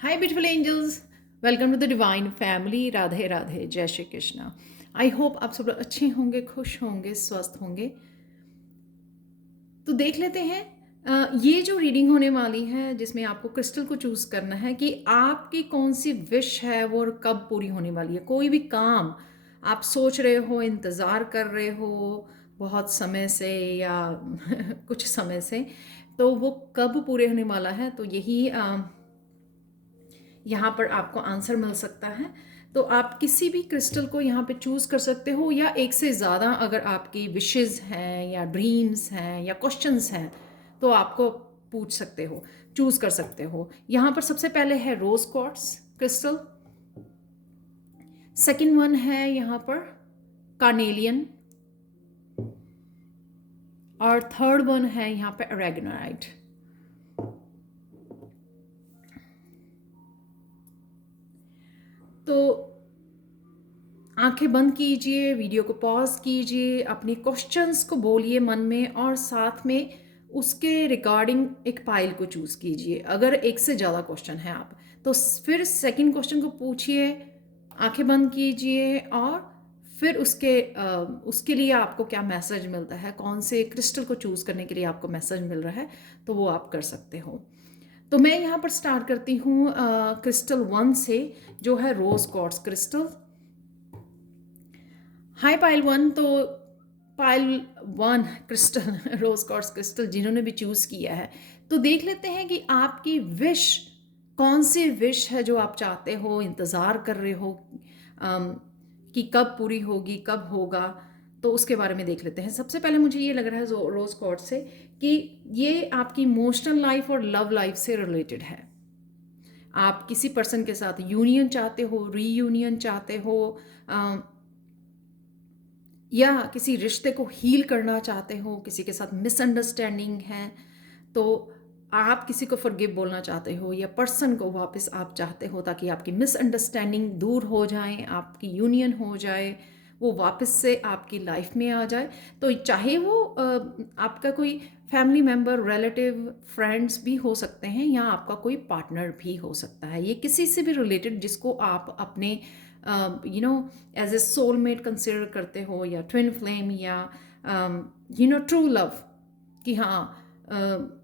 Hi, beautiful angels. Welcome to the divine family. Radhe Radhe, जय Shri Krishna. I hope आप सब लोग अच्छे होंगे, खुश होंगे, स्वस्थ होंगे. तो देख लेते हैं ये जो रीडिंग होने वाली है जिसमें आपको क्रिस्टल को चूज़ करना है कि आपकी कौन सी विश है वो और कब पूरी होने वाली है. कोई भी काम आप सोच रहे हो, इंतज़ार कर रहे हो बहुत समय से या कुछ समय से, तो वो कब पूरे होने वाला है. तो यही यहाँ पर आपको आंसर मिल सकता है. तो आप किसी भी क्रिस्टल को यहाँ पे चूज़ कर सकते हो या एक से ज़्यादा अगर आपकी विशेज़ हैं या ड्रीम्स हैं या क्वेश्चंस हैं तो आपको पूछ सकते हो, चूज़ कर सकते हो. यहाँ पर सबसे पहले है rose quartz crystal. Second one है यहाँ पर कार्नेलियन. और थर्ड वन है यहाँ पे अरेगोनाइट. तो आंखें बंद कीजिए, वीडियो को पॉज कीजिए, अपने क्वेश्चंस को बोलिए मन में और साथ में उसके रिगार्डिंग एक पाइल को चूज़ कीजिए. अगर एक से ज़्यादा क्वेश्चन है आप तो फिर सेकंड क्वेश्चन को पूछिए, आंखें बंद कीजिए और फिर उसके लिए आपको क्या मैसेज मिलता है, कौन से क्रिस्टल को चूज़ करने के लिए आपको मैसेज मिल रहा है, तो वो आप कर सकते हो. तो मैं यहाँ पर स्टार्ट करती हूँ क्रिस्टल 1 से, जो है रोज़ क्वार्ट्ज क्रिस्टल. हाय पाइल 1. तो पाइल 1 क्रिस्टल रोज क्वार्ट्ज क्रिस्टल जिन्होंने भी चूज़ किया है, तो देख लेते हैं कि आपकी विश कौन सी विश है जो आप चाहते हो, इंतज़ार कर रहे हो कि कब पूरी होगी, कब होगा. तो उसके बारे में देख लेते हैं. सबसे पहले मुझे ये लग रहा है रोज क्वार्ट्ज से कि ये आपकी इमोशनल लाइफ और लव लाइफ से रिलेटेड है. आप किसी पर्सन के साथ यूनियन चाहते हो, रीयूनियन चाहते हो, या किसी रिश्ते को हील करना चाहते हो, किसी के साथ मिसअंडरस्टैंडिंग है तो आप किसी को फॉरगिव बोलना चाहते हो या पर्सन को वापस आप चाहते हो ताकि आपकी मिसअंडरस्टैंडिंग दूर हो जाए, आपकी यूनियन हो जाए, वो वापस से आपकी लाइफ में आ जाए. तो चाहे वो आपका कोई फैमिली मेम्बर, रिलेटिव, फ्रेंड्स भी हो सकते हैं या आपका कोई पार्टनर भी हो सकता है. ये किसी से भी रिलेटेड जिसको आप अपने एज ए सोलमेट कंसिडर करते हो या ट्विन फ्लेम या ट्रू लव, कि हाँ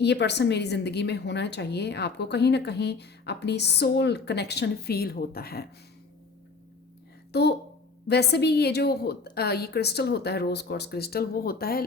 ये पर्सन मेरी ज़िंदगी में होना चाहिए. आपको कहीं ना कहीं अपनी सोल कनेक्शन फील होता है. तो वैसे भी ये क्रिस्टल होता है रोज़ क्वार्ट्ज क्रिस्टल, वो होता है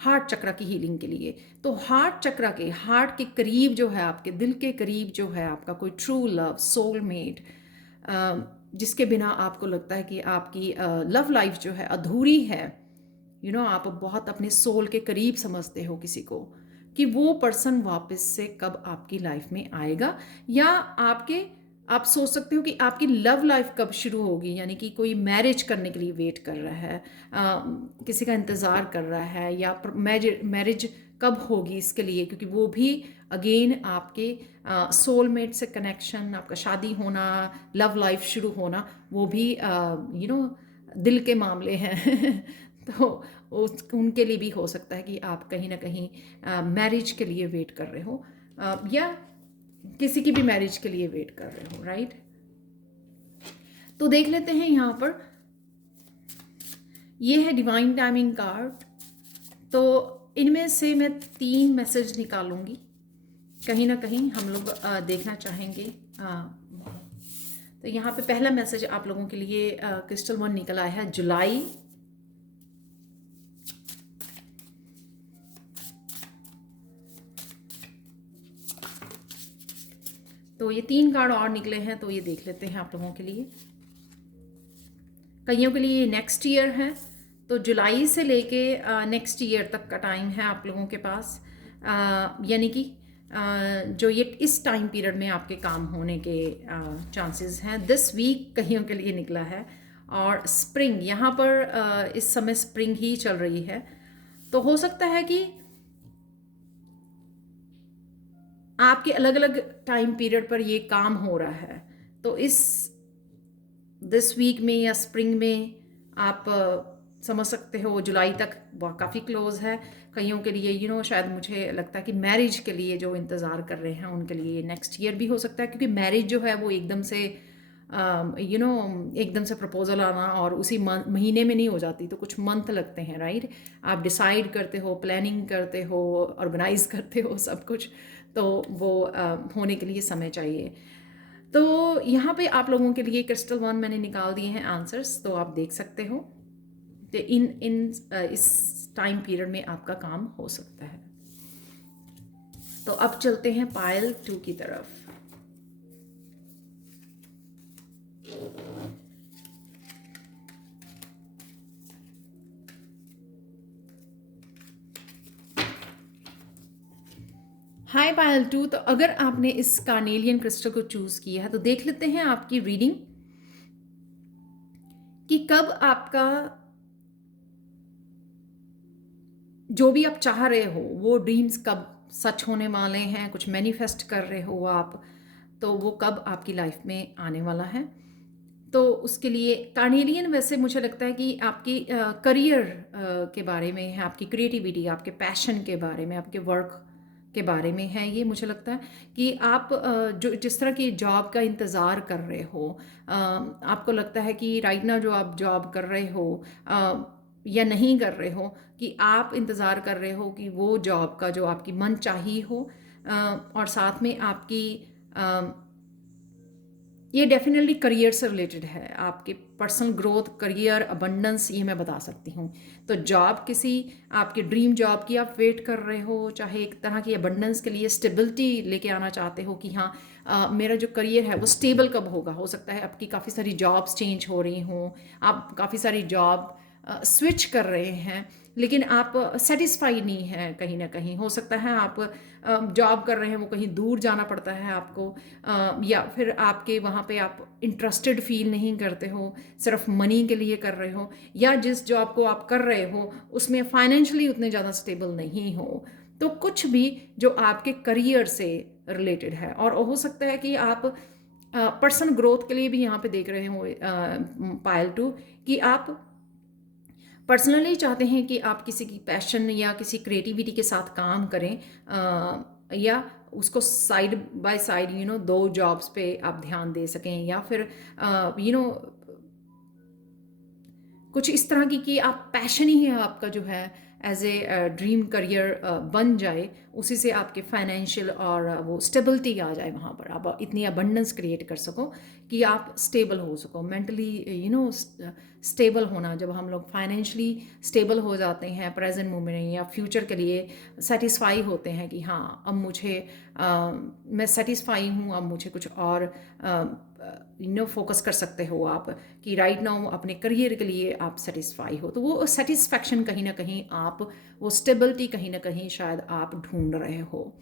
हार्ट चक्रा की हीलिंग के लिए. तो हार्ट चक्रा के, हार्ट के करीब जो है, आपके दिल के करीब जो है आपका कोई ट्रू लव, सोलमेट, जिसके बिना आपको लगता है कि आपकी लव लाइफ जो है अधूरी है. आप बहुत अपने सोल के करीब समझते हो किसी को, कि वो पर्सन वापस से कब आपकी लाइफ में आएगा, या आप सोच सकते हो कि आपकी लव लाइफ कब शुरू होगी, यानी कि कोई मैरिज करने के लिए वेट कर रहा है, किसी का इंतज़ार कर रहा है, या मैरिज कब होगी इसके लिए, क्योंकि वो भी अगेन आपके सोलमेट से कनेक्शन, आपका शादी होना, लव लाइफ शुरू होना, वो भी दिल के मामले हैं. तो उनके लिए भी हो सकता है कि आप कहीं ना कहीं मैरिज के लिए वेट कर रहे हो, या किसी की भी मैरिज के लिए वेट कर रहे हो, राइट. तो देख लेते हैं यहाँ पर, ये है डिवाइन टाइमिंग कार्ड. तो इनमें से मैं 3 मैसेज निकालूंगी. कहीं ना कहीं हम लोग देखना चाहेंगे. तो यहाँ पे पहला मैसेज आप लोगों के लिए क्रिस्टल 1 निकल आया है, जुलाई. तो ये 3 कार्ड और निकले हैं, तो ये देख लेते हैं आप लोगों के लिए. कईयों के लिए नेक्स्ट ईयर है, तो जुलाई से लेके नेक्स्ट ईयर तक का टाइम है आप लोगों के पास. यानी कि जो ये इस टाइम पीरियड में आपके काम होने के चांसेस हैं. दिस वीक कईयों के लिए निकला है. और स्प्रिंग, यहाँ पर इस समय स्प्रिंग ही चल रही है, तो हो सकता है कि आपके अलग अलग टाइम पीरियड पर ये काम हो रहा है. तो दिस वीक में या स्प्रिंग में आप समझ सकते हो जुलाई तक काफ़ी क्लोज है। कईयों के लिए शायद मुझे लगता है कि मैरिज के लिए जो इंतज़ार कर रहे हैं उनके लिए नेक्स्ट ईयर भी हो सकता है, क्योंकि मैरिज जो है वो एकदम से एकदम से प्रपोजल आना और उसी महीने में नहीं हो जाती, तो कुछ मंथ लगते हैं, राइट। आप डिसाइड करते हो, प्लानिंग करते हो, ऑर्गेनाइज करते हो सब कुछ, तो वो होने के लिए समय चाहिए। तो यहाँ पे आप लोगों के लिए क्रिस्टल वन मैंने निकाल दिए हैं आंसर्स, तो आप देख सकते हो कि इस टाइम पीरियड में आपका काम हो सकता है। तो अब चलते हैं पायल 2 की तरफ। हाय पायल 2, तो अगर आपने इस कार्नेलियन क्रिस्टल को चूज किया है तो देख लेते हैं आपकी रीडिंग कि कब आपका जो भी आप चाह रहे हो वो ड्रीम्स कब सच होने वाले हैं, कुछ मैनिफेस्ट कर रहे हो आप, तो वो कब आपकी लाइफ में आने वाला है। तो उसके लिए कार्नेलियन वैसे मुझे लगता है कि आपकी करियर के बारे में है, आपकी क्रिएटिविटी, आपके पैशन के बारे में, आपके वर्क के बारे में है। ये मुझे लगता है कि आप जो जिस तरह की जॉब का इंतज़ार कर रहे हो, आपको लगता है कि राइट ना जो आप जॉब कर रहे हो या नहीं कर रहे हो, कि आप इंतज़ार कर रहे हो कि वो जॉब का जो आपकी मन चाहिए हो, और साथ में आपकी ये डेफिनेटली करियर से रिलेटेड है, आपके पर्सनल ग्रोथ, करियर, अबंडेंस, ये मैं बता सकती हूँ। तो जॉब किसी आपकी ड्रीम जॉब की आप वेट कर रहे हो, चाहे एक तरह की अबंडेंस के लिए स्टेबिलिटी लेके आना चाहते हो कि हाँ मेरा जो करियर है वो स्टेबल कब होगा। हो सकता है आपकी काफ़ी सारी जॉब्स चेंज हो रही हों, आप काफ़ी सारी जॉब स्विच कर रहे हैं, लेकिन आप सेटिस्फाई नहीं हैं कहीं ना कहीं। हो सकता है आप जॉब कर रहे हैं वो कहीं दूर जाना पड़ता है आपको, या फिर आपके वहाँ पे आप इंटरेस्टेड फील नहीं करते हो, सिर्फ मनी के लिए कर रहे हो, या जिस जॉब को आप कर रहे हो उसमें फाइनेंशियली उतने ज़्यादा स्टेबल नहीं हो। तो कुछ भी जो आपके करियर से रिलेटेड है, और हो सकता है कि आप पर्सनल ग्रोथ के लिए भी यहाँ पे देख रहे हो पायल 2, कि आप पर्सनली चाहते हैं कि आप किसी की पैशन या किसी क्रिएटिविटी के साथ काम करें, या उसको साइड बाय साइड दो जॉब्स पे आप ध्यान दे सकें, या फिर यू नो कुछ इस तरह की कि आप पैशन ही है आपका जो है एज ए ड्रीम करियर बन जाए, उसी से आपके फाइनेंशियल और वो स्टेबिलिटी आ जाए, वहाँ पर आप इतनी अबंडेंस क्रिएट कर सको कि आप स्टेबल हो सको मेंटली, स्टेबल होना। जब हम लोग फाइनेंशियली स्टेबल हो जाते हैं प्रेजेंट मोमेंट या फ्यूचर के लिए सेटिस्फाई होते हैं कि हाँ अब मुझे मैं सेटिस्फाई हूँ, अब मुझे कुछ और फोकस कर सकते हो आप कि राइट नाउ अपने करियर के लिए आप सेटिस्फाई हो, तो वो सेटिस्फैक्शन कहीं ना कहीं आप, वो स्टेबिलिटी कहीं ना कहीं शायद आप ढूंढ रहे हो।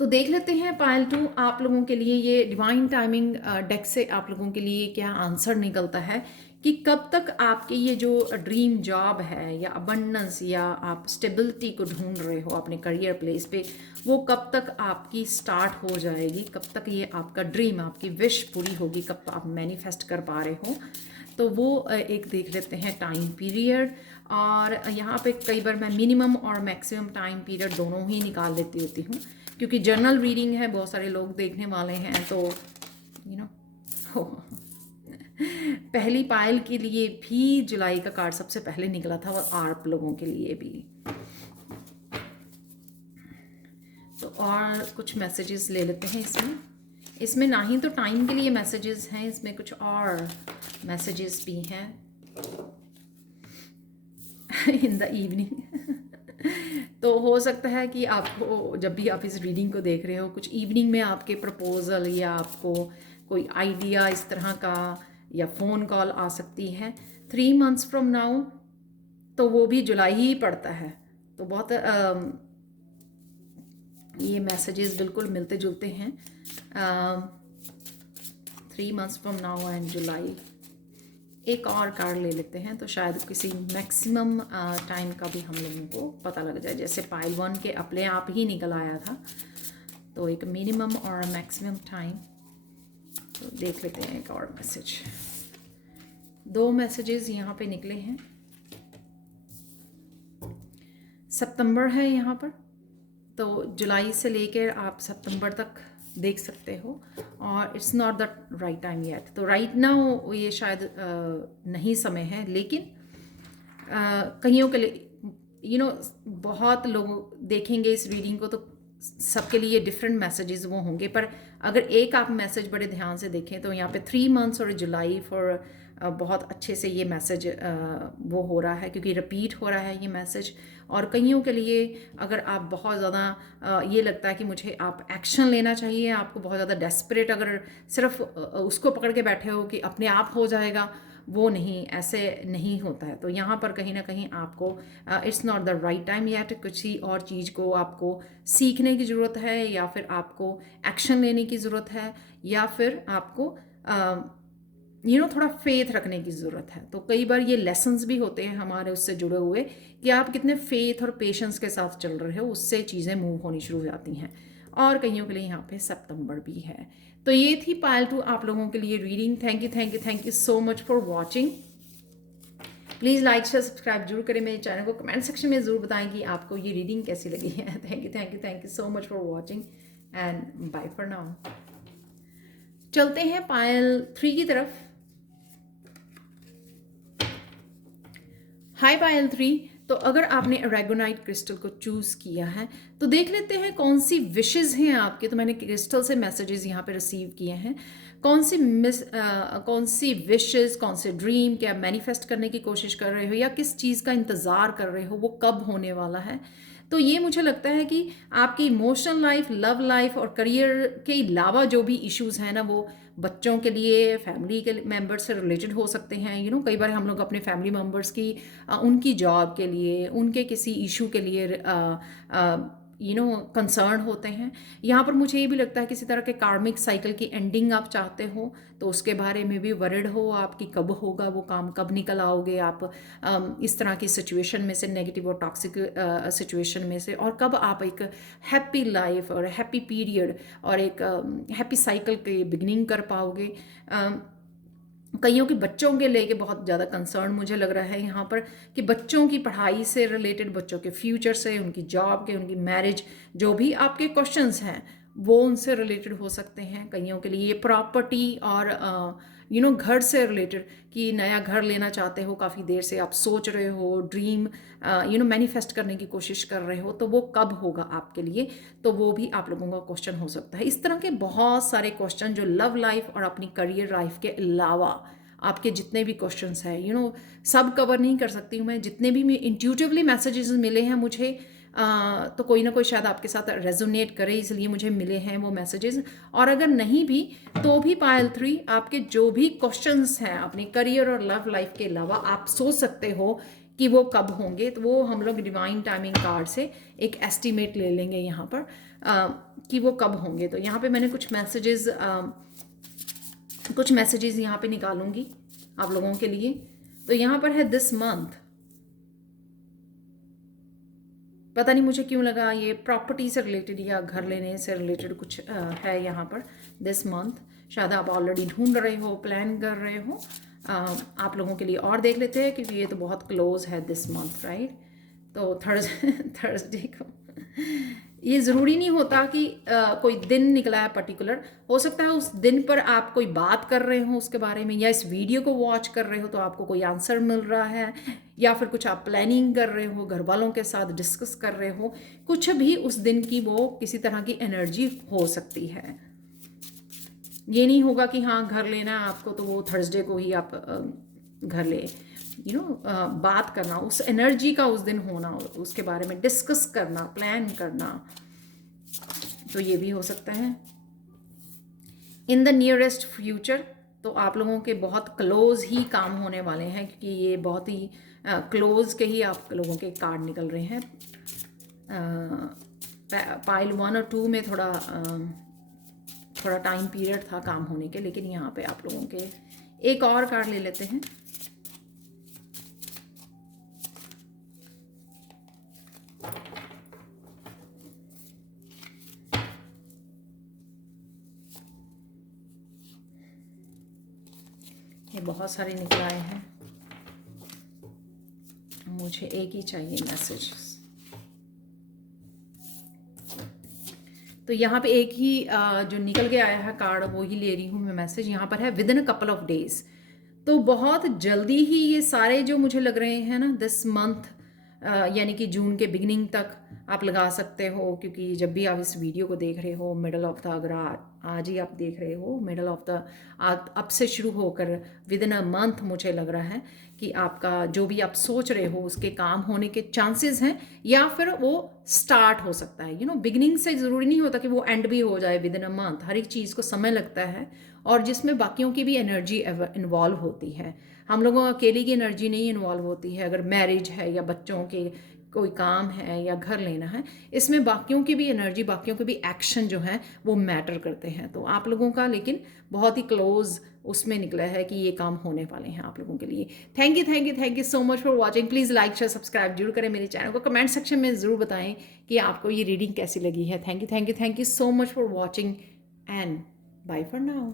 तो देख लेते हैं पायल 2 आप लोगों के लिए ये डिवाइन टाइमिंग डेक से आप लोगों के लिए क्या आंसर निकलता है कि कब तक आपके ये जो ड्रीम जॉब है या अबंडेंस या आप स्टेबिलिटी को ढूंढ रहे हो अपने करियर प्लेस पे, वो कब तक आपकी स्टार्ट हो जाएगी, कब तक ये आपका ड्रीम, आपकी विश पूरी होगी, कब तक आप मैनिफेस्ट कर पा रहे हो। तो वो एक देख लेते हैं टाइम पीरियड, और यहाँ पे कई बार मैं मिनिमम और मैक्सिमम टाइम पीरियड दोनों ही निकाल लेती होती हूँ, क्योंकि जर्नल रीडिंग है, बहुत सारे लोग देखने वाले हैं, तो पहली पायल के लिए भी जुलाई का कार्ड सबसे पहले निकला था, और आप लोगों के लिए भी। तो और कुछ मैसेजेस ले लेते हैं इसमें ना ही तो टाइम के लिए मैसेजेस हैं, इसमें कुछ और मैसेजेस भी हैं इन द इवनिंग। तो हो सकता है कि आपको जब भी आप इस रीडिंग को देख रहे हो, कुछ इवनिंग में आपके प्रपोजल या आपको कोई आइडिया इस तरह का या फ़ोन कॉल आ सकती है 3 months फ्रॉम नाउ, तो वो भी जुलाई ही पड़ता है। तो बहुत ये मैसेजेस बिल्कुल मिलते जुलते हैं, 3 months फ्रॉम नाउ एंड जुलाई। एक और कार्ड ले लेते हैं तो शायद किसी मैक्सिमम टाइम का भी हम लोगों को पता लग जाए, जैसे पाइल 1 के अपने आप ही निकल आया था, तो एक मिनिमम और मैक्सिमम टाइम। तो देख लेते हैं एक और मैसेज। 2 मैसेजेस यहाँ पे निकले हैं। सितंबर है यहाँ पर, तो जुलाई से लेकर आप सितंबर तक देख सकते हो। और it's not the right time yet, तो राइट नाउ ये शायद नहीं समय है, लेकिन कईयों के लिए बहुत लोग देखेंगे इस रीडिंग को तो सबके लिए डिफरेंट मैसेजेस वो होंगे। पर अगर एक आप मैसेज बड़े ध्यान से देखें तो यहाँ पे 3 मंथ्स और जुलाई फॉर बहुत अच्छे से ये मैसेज वो हो रहा है, क्योंकि रिपीट हो रहा है ये मैसेज। और कईयों के लिए अगर आप बहुत ज़्यादा ये लगता है कि मुझे आप एक्शन लेना चाहिए, आपको बहुत ज़्यादा डेस्परेट, अगर सिर्फ उसको पकड़ के बैठे हो कि अपने आप हो जाएगा, वो नहीं, ऐसे नहीं होता है। तो यहाँ पर कहीं ना कहीं आपको it's not the right time yet, किसी और चीज़ को आपको सीखने की ज़रूरत है, या फिर आपको एक्शन लेने की ज़रूरत है, या फिर आपको थोड़ा फेथ रखने की ज़रूरत है। तो कई बार ये लेसन्स भी होते हैं हमारे उससे जुड़े हुए कि आप कितने फेथ और पेशेंस के साथ चल रहे हो, उससे चीज़ें मूव होनी शुरू हो जाती हैं। और कईयों के लिए यहाँ पे सितंबर भी है। तो ये थी पायल 2 आप लोगों के लिए reading. Thank you so much for watching. Please like share subscribe जरूर करें मेरे चैनल को। कमेंट सेक्शन में ज़रूर बताएं कि आपको ये रीडिंग कैसी लगी है। Thank you so much for watching and bye for now. चलते हैं पायल 3 की तरफ। हाय पायल 3, तो अगर आपने एरागोनाइट क्रिस्टल को चूज़ किया है तो देख लेते हैं कौन सी विशेस हैं आपके। तो मैंने क्रिस्टल से मैसेजेस यहाँ पे रिसीव किए हैं। कौन सी विशेस, कौन से ड्रीम क्या मैनिफेस्ट करने की कोशिश कर रहे हो, या किस चीज़ का इंतज़ार कर रहे हो, वो कब होने वाला है। तो ये मुझे लगता है कि आपकी इमोशनल लाइफ, लव लाइफ और करियर के अलावा जो भी इश्यूज़ हैं ना, वो बच्चों के लिए, फैमिली के मेंबर से रिलेटेड हो सकते हैं। कई बार हम लोग अपने फैमिली मेंबर्स की उनकी जॉब के लिए, उनके किसी इशू के लिए कंसर्न होते हैं। यहाँ पर मुझे ये भी लगता है किसी तरह के कार्मिक साइकिल की एंडिंग आप चाहते हो, तो उसके बारे में भी वरिड हो आपकी कब होगा वो काम, कब निकल आओगे आप इस तरह की सिचुएशन में से, नेगेटिव और टॉक्सिक सिचुएशन में से, और कब आप एक हैप्पी लाइफ और हैप्पी पीरियड और एक हैप्पी साइकिल की बिगनिंग कर पाओगे। कईयों के बच्चों के लेके बहुत ज़्यादा कंसर्न मुझे लग रहा है यहाँ पर, कि बच्चों की पढ़ाई से रिलेटेड, बच्चों के फ्यूचर से, उनकी जॉब के, उनकी मैरिज, जो भी आपके क्वेश्चंस हैं वो उनसे रिलेटेड हो सकते हैं। कईयों के लिए प्रॉपर्टी और घर से रिलेटेड, कि नया घर लेना चाहते हो, काफ़ी देर से आप सोच रहे हो, ड्रीम मैनिफेस्ट करने की कोशिश कर रहे हो, तो वो कब होगा आपके लिए, तो वो भी आप लोगों का क्वेश्चन हो सकता है। इस तरह के बहुत सारे क्वेश्चन जो लव लाइफ और अपनी करियर लाइफ के अलावा आपके जितने भी क्वेश्चंस हैं, सब कवर नहीं कर सकती हूँ मैं। जितने भी इंट्यूटिवली मैसेजेस मिले हैं मुझे, तो कोई ना कोई शायद आपके साथ रेजोनेट करे, इसलिए मुझे मिले हैं वो मैसेजेस। और अगर नहीं भी तो भी पायल 3 आपके जो भी क्वेश्चंस हैं अपने करियर और लव लाइफ के अलावा, आप सोच सकते हो कि वो कब होंगे। तो वो हम लोग डिवाइन टाइमिंग कार्ड से एक एस्टिमेट ले लेंगे यहाँ पर कि वो कब होंगे। तो यहाँ पे मैंने कुछ मैसेजेस यहाँ पे निकालूंगी आप लोगों के लिए। तो यहाँ पर है दिस मंथ, पता नहीं मुझे क्यों लगा ये प्रॉपर्टी से रिलेटेड या घर लेने से रिलेटेड कुछ है यहाँ पर। दिस मंथ शायद आप ऑलरेडी ढूंढ रहे हो, प्लान कर रहे हो। आप लोगों के लिए और देख लेते हैं, क्योंकि ये तो बहुत क्लोज है दिस मंथ, राइट। तो थर्सडे को ये ज़रूरी नहीं होता कि कोई दिन निकला है पर्टिकुलर। हो सकता है उस दिन पर आप कोई बात कर रहे हो उसके बारे में, या इस वीडियो को वॉच कर रहे हो तो आपको कोई आंसर मिल रहा है, या फिर कुछ आप प्लानिंग कर रहे हो, घर वालों के साथ डिस्कस कर रहे हो, कुछ भी उस दिन की वो किसी तरह की एनर्जी हो सकती है। ये नहीं होगा कि हाँ घर लेना है आपको तो वो थर्सडे को ही आप घर ले, बात करना, उस एनर्जी का उस दिन होना, उसके बारे में डिस्कस करना, प्लान करना, तो ये भी हो सकता है। इन द नियरेस्ट फ्यूचर, तो आप लोगों के बहुत क्लोज ही काम होने वाले हैं, क्योंकि ये बहुत ही क्लोज के ही आप लोगों के कार्ड निकल रहे हैं। पाइल 1 और 2 में थोड़ा टाइम पीरियड था काम होने के, लेकिन यहाँ पे आप लोगों के एक और कार्ड ले लेते हैं। बहुत सारे निकल आए हैं, मुझे एक ही चाहिए मैसेज। तो यहाँ पे एक ही जो निकल के आया है कार्ड वो ही ले रही हूँ मैं मैसेज। यहाँ पर है with in a couple of days, तो बहुत जल्दी ही ये सारे जो मुझे लग रहे हैं ना दिस मंथ, यानी कि जून के बिगिनिंग तक आप लगा सकते हो, क्योंकि जब भी आप इस वीडियो को देख रहे हो मिडल ऑफ द, अगर आज ही आप देख रहे हो मिडल ऑफ द, अब से शुरू होकर विद इन अ मंथ मुझे लग रहा है कि आपका जो भी आप सोच रहे हो उसके काम होने के चांसेस हैं, या फिर वो स्टार्ट हो सकता है। यू नो, बिगिनिंग से ज़रूरी नहीं होता कि वो एंड भी हो जाए विद इन अ मंथ। हर एक चीज़ को समय लगता है, और जिसमें बाकियों की भी एनर्जी इन्वॉल्व होती है। हम लोगों को अकेले की एनर्जी नहीं इन्वॉल्व होती है। अगर मैरिज है या बच्चों के कोई काम है या घर लेना है, इसमें बाकियों की भी एनर्जी, बाकियों के भी एक्शन जो हैं वो मैटर करते हैं। तो आप लोगों का लेकिन बहुत ही क्लोज उसमें निकला है कि ये काम होने वाले हैं आप लोगों के लिए। Thank you thank you thank you so much for watching. Please like share subscribe जरूर करें मेरे चैनल को। कमेंट सेक्शन में ज़रूर बताएं कि आपको ये रीडिंग कैसी लगी है। Thank you so much for watching and bye for now.